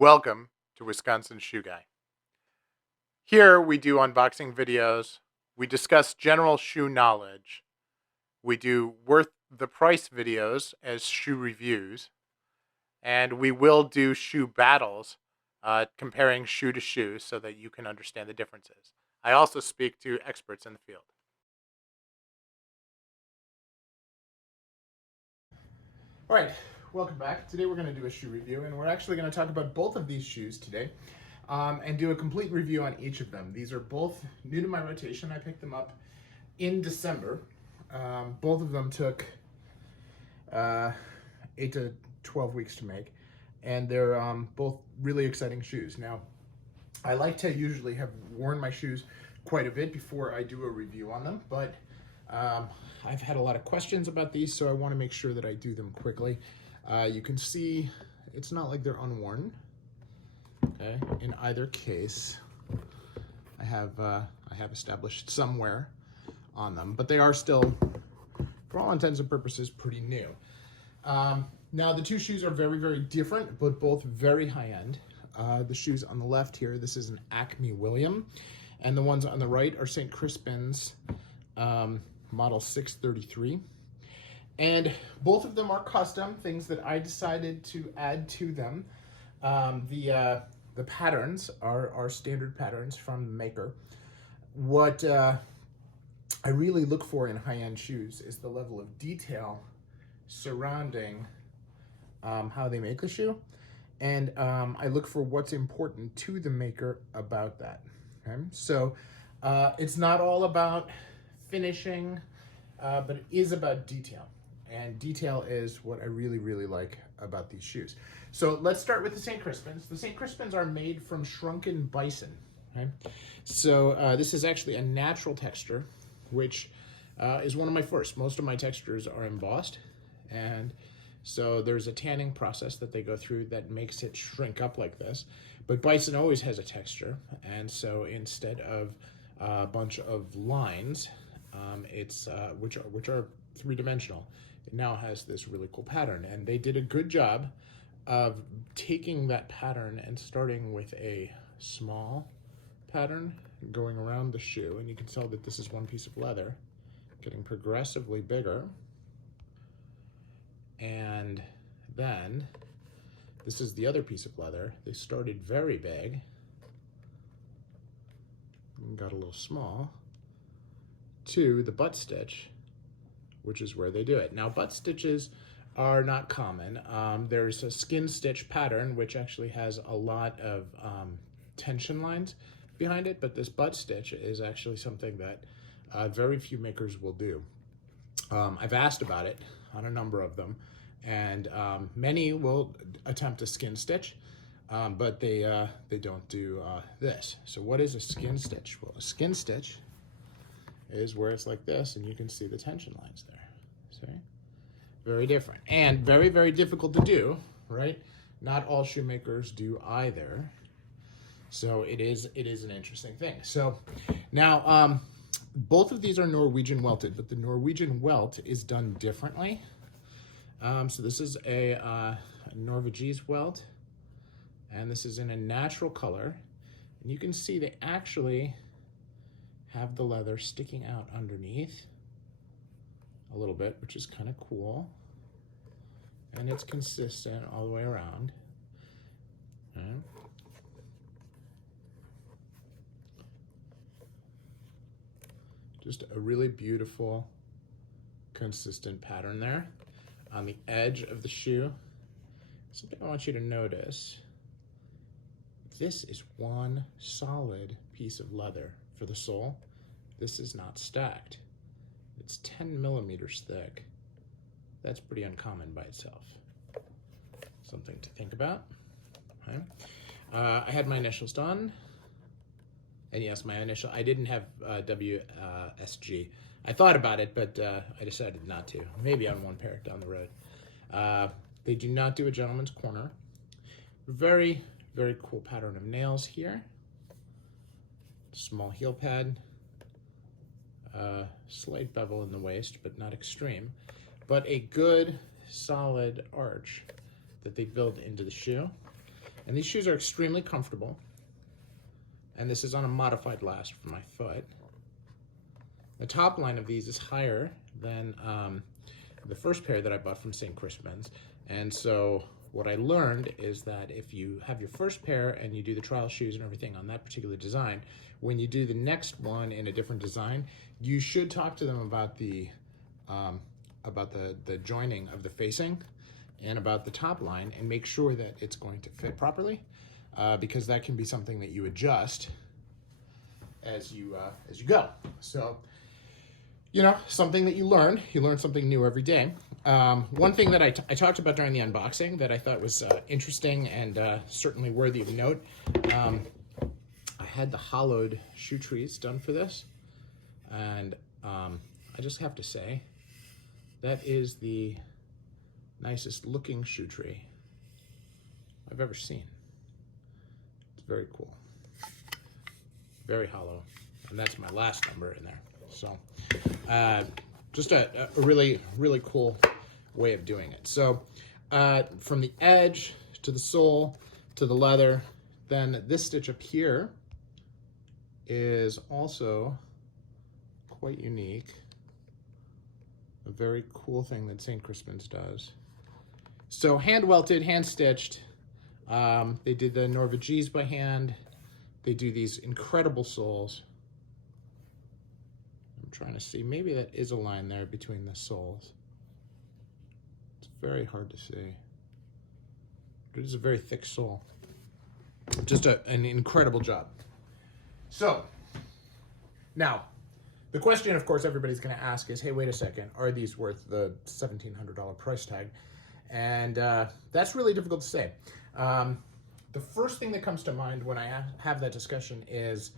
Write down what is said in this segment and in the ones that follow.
Welcome to Wisconsin Shoe Guy. Here we do unboxing videos, we discuss general shoe knowledge, we do worth the price videos as shoe reviews, and we will do shoe battles, comparing shoe to shoe so that you can understand the differences. I also speak to experts in the field. All right, welcome back. Today we're going to do a shoe review, and we're actually going to talk about both of these shoes today and do a complete review on each of them. These are both new to my rotation. I picked them up in December. Both of them took 8 to 12 weeks to make, and they're both really exciting shoes. Now, I like to usually have worn my shoes quite a bit before I do a review on them, but I've had a lot of questions about these, so I want to make sure that I do them quickly. You can see it's not like they're unworn. Okay, in either case, I have established some wear on them, but they are still, for all intents and purposes, pretty new. Now the two shoes are very, very different, but both very high end. The shoes on the left here, this is an Acme William, and the ones on the right are St. Crispins model 633. And both of them are custom, things that I decided to add to them. The patterns are standard patterns from the maker. What I really look for in high-end shoes is the level of detail surrounding how they make the shoe. And I look for what's important to the maker about that. Okay? So it's not all about finishing, but it is about detail. And detail is what I really, really like about these shoes. So let's start with the St. Crispins. The St. Crispins are made from shrunken bison. Okay? So this is actually a natural texture, which is one of my first. Most of my textures are embossed, and so there's a tanning process that they go through that makes it shrink up like this. But bison always has a texture, and so instead of a bunch of lines, which are three-dimensional, it now has this really cool pattern. And they did a good job of taking that pattern and starting with a small pattern going around the shoe, and you can tell that this is one piece of leather getting progressively bigger, and then this is the other piece of leather. They started very big and got a little small to the butt stitch, which is where they do it. Now, butt stitches are not common. There's a skin stitch pattern, which actually has a lot of tension lines behind it, but this butt stitch is actually something that very few makers will do. I've asked about it on a number of them, and many will attempt a skin stitch, but they don't do this. So what is a skin stitch? Well, a skin stitch is where it's like this, and you can see the tension lines there. See? Very different, and very, very difficult to do, right? Not all shoemakers do either. So it is an interesting thing. So now, both of these are Norwegian welted, but the Norwegian welt is done differently. So this is a Norvegese welt, and this is in a natural color. And you can see they actually have the leather sticking out underneath a little bit, which is kind of cool. And it's consistent all the way around. Okay. Just a really beautiful, consistent pattern there. On the edge of the shoe, something I want you to notice, this is one solid piece of leather for the sole. This is not stacked. It's 10 millimeters thick. That's pretty uncommon by itself. Something to think about. Okay. I had my initials done. And yes, my initial, I didn't have WSG. I thought about it, but I decided not to. Maybe on one pair down the road. They do not do a gentleman's corner. Very, very cool pattern of nails here. Small heel pad. Slight bevel in the waist, but not extreme. But a good, solid arch that they build into the shoe. And these shoes are extremely comfortable. And this is on a modified last for my foot. The top line of these is higher than the first pair that I bought from St. Crispins. And so what I learned is that if you have your first pair and you do the trial shoes and everything on that particular design, when you do the next one in a different design, you should talk to them about the joining of the facing and about the top line, and make sure that it's going to fit properly, because that can be something that you adjust as you go. So, you know, something that you learn something new every day. One thing that I talked about during the unboxing that I thought was interesting and certainly worthy of note, I had the hollowed shoe trees done for this, and I just have to say, that is the nicest looking shoe tree I've ever seen. It's very cool. Very hollow. And that's my last number in there. So just a really, really cool way of doing it. So from the edge to the sole to the leather, then this stitch up here is also quite unique. A very cool thing that St. Crispins does. So hand welted, hand stitched. They did the Norwegians by hand. They do these incredible soles. I'm trying to see, maybe that is a line there between the soles. It's very hard to see. It is a very thick sole. Just an incredible job. So, now, the question, of course, everybody's going to ask is, hey, wait a second, are these worth the $1,700 price tag? And that's really difficult to say. The first thing that comes to mind when I have that discussion is,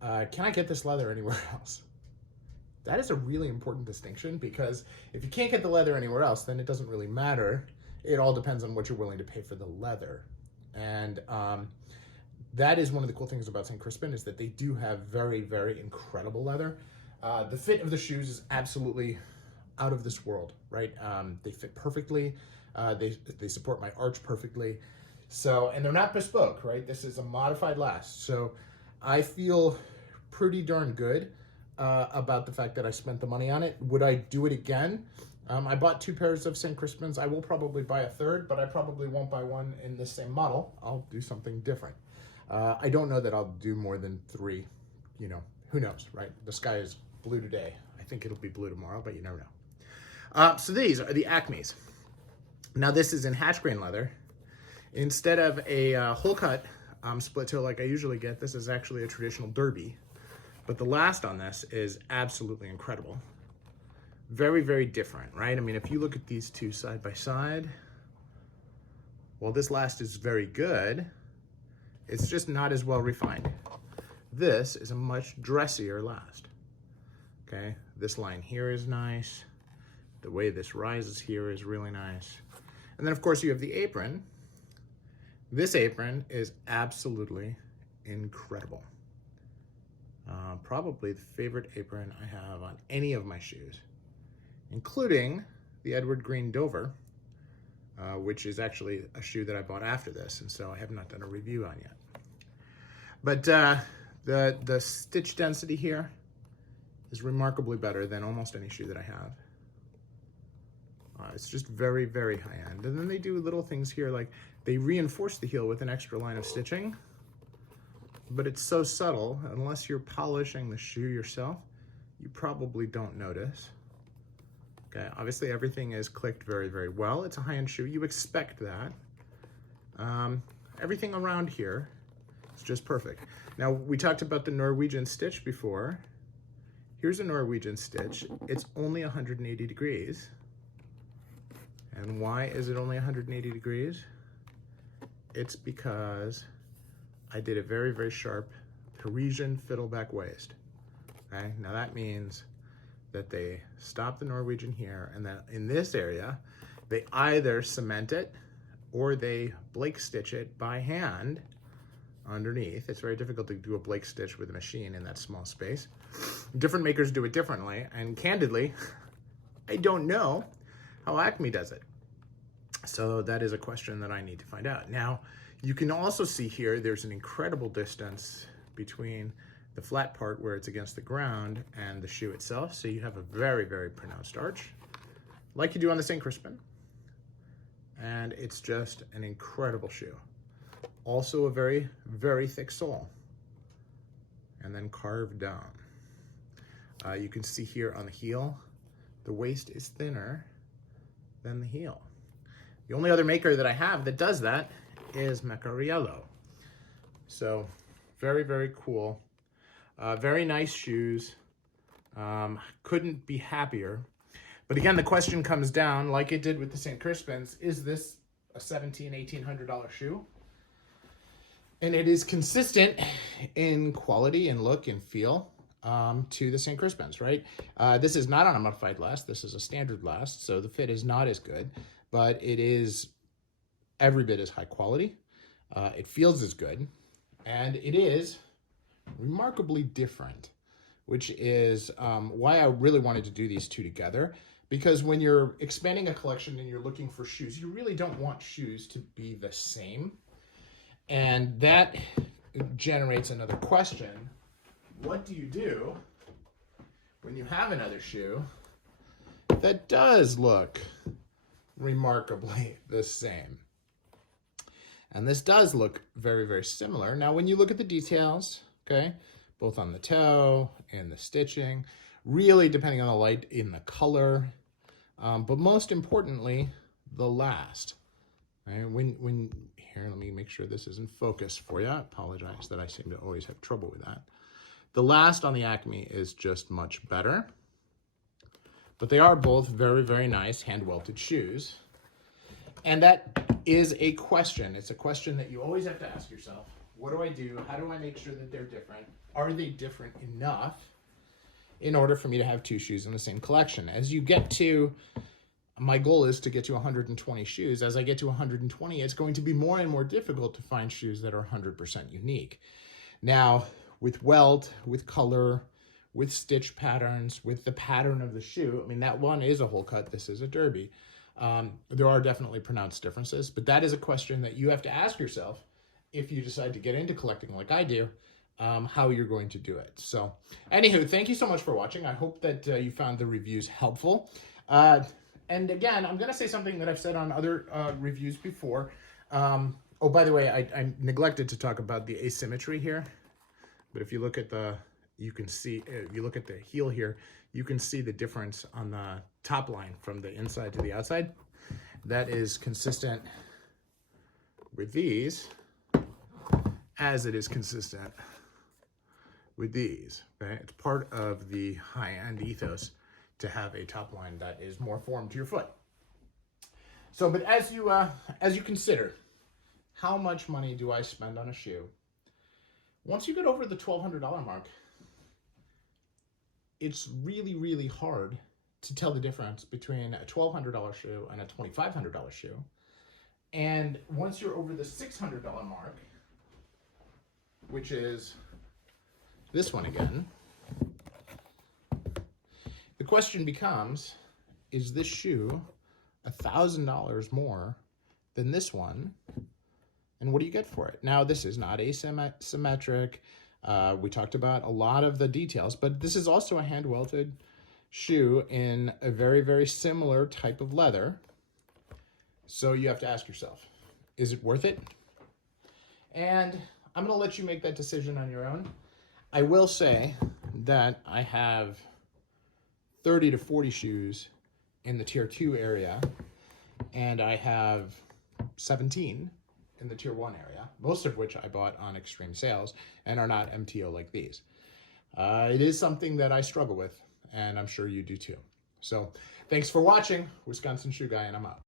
can I get this leather anywhere else? That is a really important distinction, because if you can't get the leather anywhere else, then it doesn't really matter. It all depends on what you're willing to pay for the leather. And that is one of the cool things about St. Crispin, is that they do have very, very incredible leather. The fit of the shoes is absolutely out of this world, right? They fit perfectly. They support my arch perfectly. So, and they're not bespoke, right? This is a modified last. So I feel pretty darn good about the fact that I spent the money on it. Would I do it again? I bought 2 pairs of St. Crispins. I will probably buy a third, but I probably won't buy one in the same model. I'll do something different. I don't know that I'll do more than 3, you know, who knows, right? The sky is blue today. I think it'll be blue tomorrow, but you never know. So these are the Acmes. Now this is in hatch grain leather. Instead of a hole cut split toe like I usually get, this is actually a traditional derby. But the last on this is absolutely incredible. Very, very different, right? I mean, if you look at these two side by side, well, this last is very good. It's just not as well refined. This is a much dressier last, okay? This line here is nice. The way this rises here is really nice. And then, of course, you have the apron. This apron is absolutely incredible. Probably the favorite apron I have on any of my shoes, including the Edward Green Dover, which is actually a shoe that I bought after this, and so I have not done a review on yet. But the stitch density here is remarkably better than almost any shoe that I have. It's just very, very high end. And then they do little things here, like they reinforce the heel with an extra line of stitching, but it's so subtle, unless you're polishing the shoe yourself, you probably don't notice. Okay, obviously everything is clicked very, very well. It's a high-end shoe, you expect that. Everything around here is just perfect. Now, we talked about the Norwegian stitch before. Here's a Norwegian stitch. It's only 180 degrees. And why is it only 180 degrees? It's because I did a very, very sharp Parisian fiddleback waist. Okay, now that means that they stop the Norwegian here, and then in this area, they either cement it or they Blake stitch it by hand underneath. It's very difficult to do a Blake stitch with a machine in that small space. Different makers do it differently, and candidly, I don't know how Acme does it. So that is a question that I need to find out. Now, you can also see here, there's an incredible distance between the flat part where it's against the ground and the shoe itself. So you have a very, very pronounced arch, like you do on the St. Crispin. And it's just an incredible shoe. Also a very, very thick sole, and then carved down. You can see here on the heel, the waist is thinner than the heel. The only other maker that I have that does that is Macariello. So very, very cool. Very nice shoes. Couldn't be happier. But again, the question comes down, like it did with the St. Crispins, is this a $1,700, $1,800 shoe? And it is consistent in quality and look and feel to the St. Crispins, right? This is not on a modified last. This is a standard last, so the fit is not as good, but it is every bit as high quality. It feels as good, and it is remarkably different, which is why I really wanted to do these two together. Because when you're expanding a collection and you're looking for shoes, you really don't want shoes to be the same. And that generates another question. What do you do when you have another shoe that does look remarkably the same? And this does look very, very similar. Now, when you look at the details, okay, both on the toe and the stitching, really depending on the light in the color, but most importantly, the last. Right? Here, let me make sure this is in focus for you. I apologize that I seem to always have trouble with that. The last on the Acme is just much better, but they are both very, very nice hand-welted shoes. And that is a question. It's a question that you always have to ask yourself. What do I do? How do I make sure that they're different? Are they different enough in order for me to have two shoes in the same collection? As you get to, my goal is to get to 120 shoes. As I get to 120, it's going to be more and more difficult to find shoes that are 100% unique. Now, with welt, with color, with stitch patterns, with the pattern of the shoe, I mean, that one is a hole cut, this is a derby. There are definitely pronounced differences, but that is a question that you have to ask yourself if you decide to get into collecting like I do, how you're going to do it. So anywho, thank you so much for watching. I hope that you found the reviews helpful. And again, I'm going to say something that I've said on other reviews before. Oh, by the way, I neglected to talk about the asymmetry here. But if you look at you can see, if you look at the heel here, you can see the difference on the top line from the inside to the outside. That is consistent with these as it is consistent with these. Okay? It's part of the high-end ethos to have a top line that is more formed to your foot. So, but as you consider, how much money do I spend on a shoe? Once you get over the $1,200 mark, it's really, really hard to tell the difference between a $1,200 shoe and a $2,500 shoe. And once you're over the $600 mark, which is this one again, the question becomes, is this shoe $1,000 more than this one? And what do you get for it? Now, this is not asymmetric. We talked about a lot of the details, but this is also a hand-welted shoe in a very, very similar type of leather. So you have to ask yourself, is it worth it? And I'm going to let you make that decision on your own. I will say that I have 30 to 40 shoes in the tier 2 area, and I have 17 in the tier 1 area, most of which I bought on extreme sales and are not MTO like these. It is something that I struggle with, and I'm sure you do too. So thanks for watching. Wisconsin Shoe Guy, and I'm out.